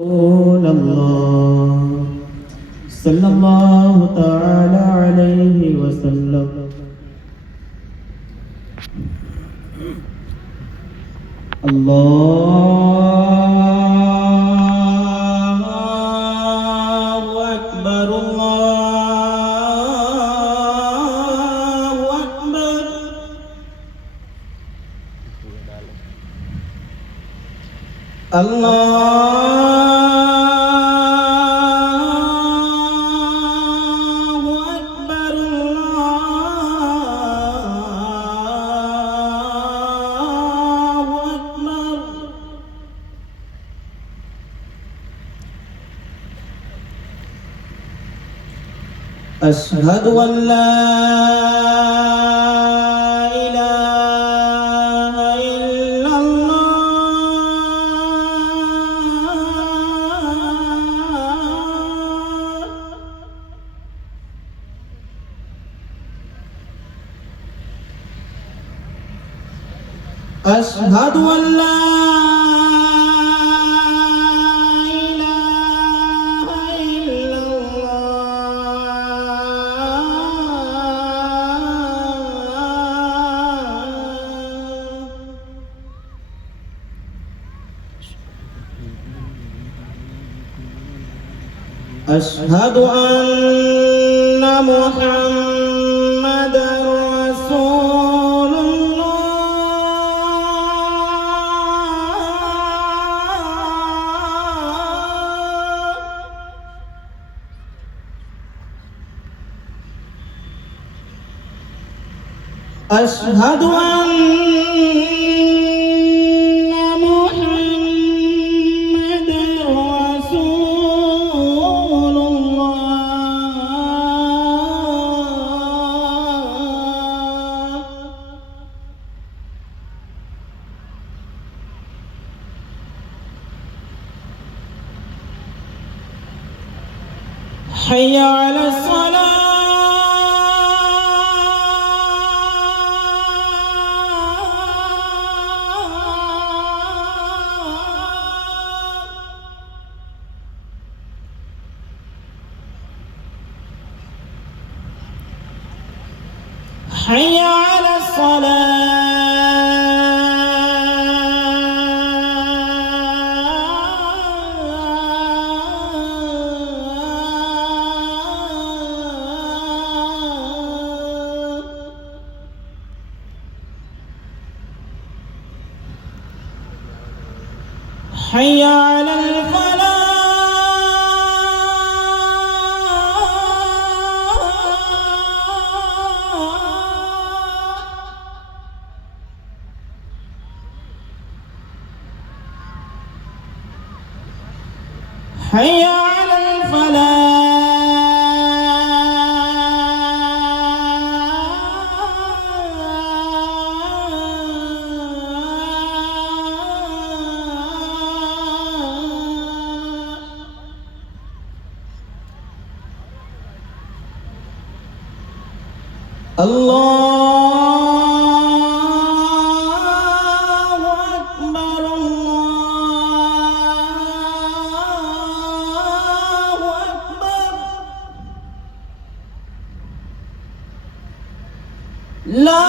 رسول الله صلى الله تعالى عليه وسلم. الله أكبر الله أكبر. أشهد أن لا إله إلا الله. أشهد أن لا أشهد أن محمدًا رسول الله. أشهد أن حي على الصلاة. حي على الصلاة. حي على الفلاح. حي على الفلاح. الله أكبر الله أكبر. لا